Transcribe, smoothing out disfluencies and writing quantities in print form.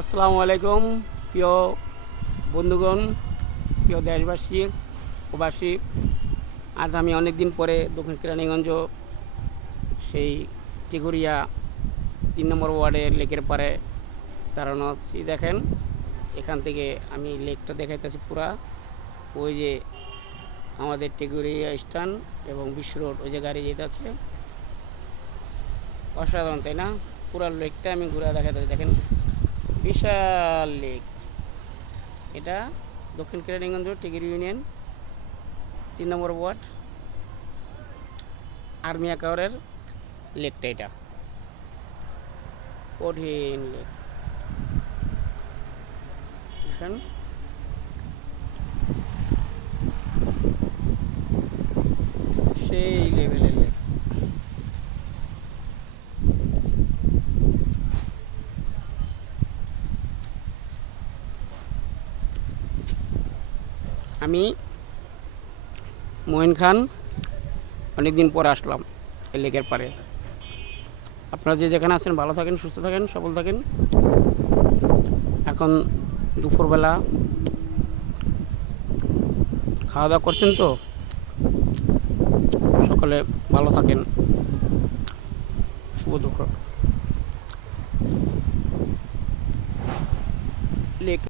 আসসালামু আলাইকুম প্রিয় বন্ধুগণ, প্রিয় দেশবাসী, প্রবাসী। আজ আমি অনেক দিন পরে দক্ষিণ কেরানীগঞ্জ সেই টিগুরিয়া 3 নম্বর ওয়ার্ডের লেকের পাড়ে দাঁড়ানো আছি। দেখেন, এখান থেকে আমি লেকটা দেখাইতেছি পুরা। ওই যে আমাদের টিগুরিয়া স্ট্যান্ড এবং বিশ্ব রোড, ওই যে গাড়ি যেতে আছে, অসাধারণ তাই না? পুরা লেকটা আমি ঘুরে দেখাইতেছি। দেখেন, বিশাল লেক। এটা দক্ষিণ কেরানীগঞ্জ টিগির ইউনিয়ন 3 নম্বর ওয়ার্ড আর্মি আকারের লেকটা। এটা কঠিন লেক। দেখেন, সেই লেভেলের লেক। আমি মঈন খান অনেকদিন পরে আসলাম এই লেকের পাড়ে। আপনারা যে যেখানে আছেন ভালো থাকেন, সুস্থ থাকেন, সবল থাকেন। এখন দুপুরবেলা খাওয়া দাওয়া করছেন তো, সকলে ভালো থাকেন। শুভ দুপুর। লেক